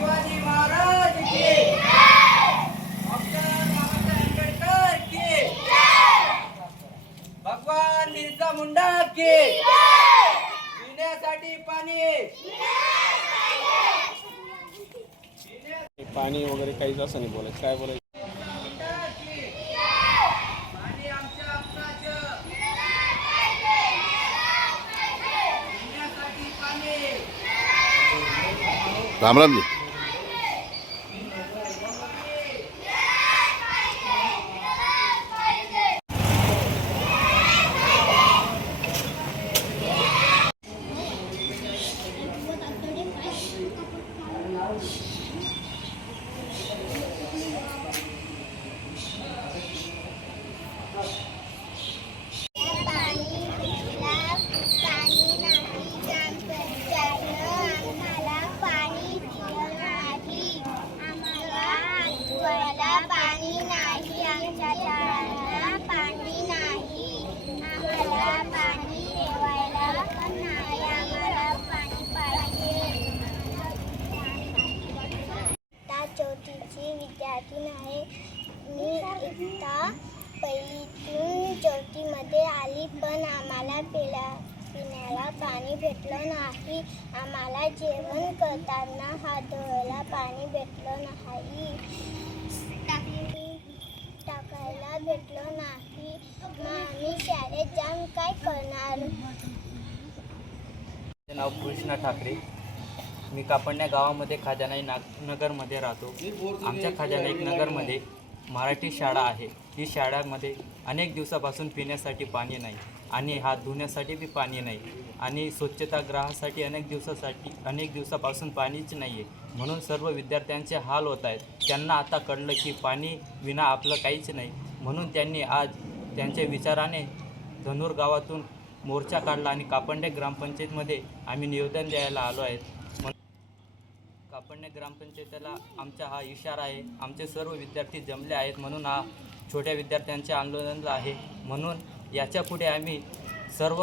शिवाजी महाराज की, डॉक्टर बाबासाहेब आंबेडकर की, भगवान बिरसा मुंडा की, पिण्यासाठी पाणी, पाणी वगैरे काहीच असं नाही बोलायचं. काय बोलायचं? पाणी आमच्या हक्काचं, पिण्यासाठी पाणी. रामरामजी. चौथीची विद्यार्थी आहे. मी इयत्ता पहिलीतून चौथीमध्ये आली, पण आम्हाला पिण्याला पाणी भेटलं नाही. आम्हाला जेवण करताना हात धुवायला पाणी भेटलं नाही, टाकायला भेटलं नाही. मग आम्ही शाळेत जाऊन काय करणार? माझे नाव कृष्णा ठाकरे. मी कापडण्या गावामध्ये खाजानाई नगरमध्ये राहतो. आमच्या खाजानाई नगरमध्ये मराठी शाळा आहे. ही शाळेमध्ये अनेक दिवसापासून पिण्यासाठी पाणी नाही आणि हात धुण्यासाठी बी पाणी नाही आणि स्वच्छतागृहासाठी अनेक दिवसापासून पाणीच नाही आहे. म्हणून सर्व विद्यार्थ्यांचे हाल होत आहेत. त्यांना आता कळलं की पाणी विना आपलं काहीच नाही. म्हणून त्यांनी आज त्यांच्या विचाराने धनूर गावातून मोर्चा काढला आणि कापडणे ग्रामपंचायतमध्ये आम्ही निवेदन द्यायला आलो आहेत. कापडणे ग्रामपंचायतीला आमचा हा इशारा आहे. आमचे सर्व विद्यार्थी जमले आहेत म्हणून हा छोट्या विद्यार्थ्यांचे आंदोलन आहे. म्हणून याच्या पुढे आम्ही सर्व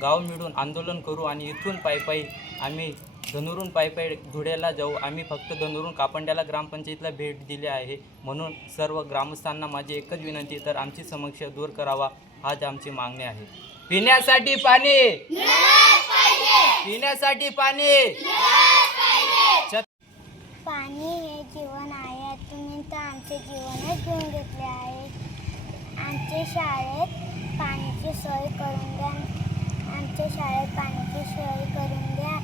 गाव मिळून आंदोलन करू आणि इथून पायी आम्ही धनुरून पायी धुळ्याला जाऊ. आम्ही फक्त धनुरून कापंड्याला ग्रामपंचायतीला भेट दिली आहे. म्हणून सर्व ग्रामस्थांना माझी एकच विनंती, तर आमची समस्या दूर करावा हाच आमची मागणी आहे. पिण्यासाठी पाणी, पिण्यासाठी पाणी. पाणी हे जीवन आहे. तुम्ही तर आमचे जीवनच घेऊन घेतले आहे. आमच्या शाळेत पाण्याची सोय करून द्या. आमच्या शाळेत पाण्याची सोय करून द्या.